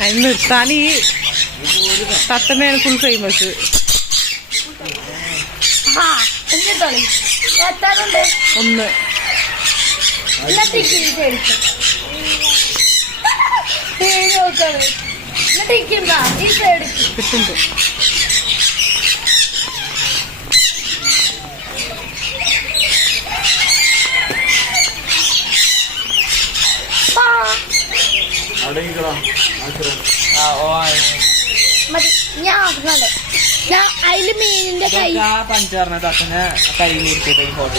അതിന് നിർത്താൻ ഈ തത്തമ്മയാണ് ഫുൾ ഫേമസ്. ഒന്ന് കിട്ടുന്നുണ്ട്. ഞാൻ അതില് മീനിന്റെ കൈ പഞ്ചാറിനെ തത്തനെ കൈ കൊടുത്തിട്ട് ഫോട്ടോ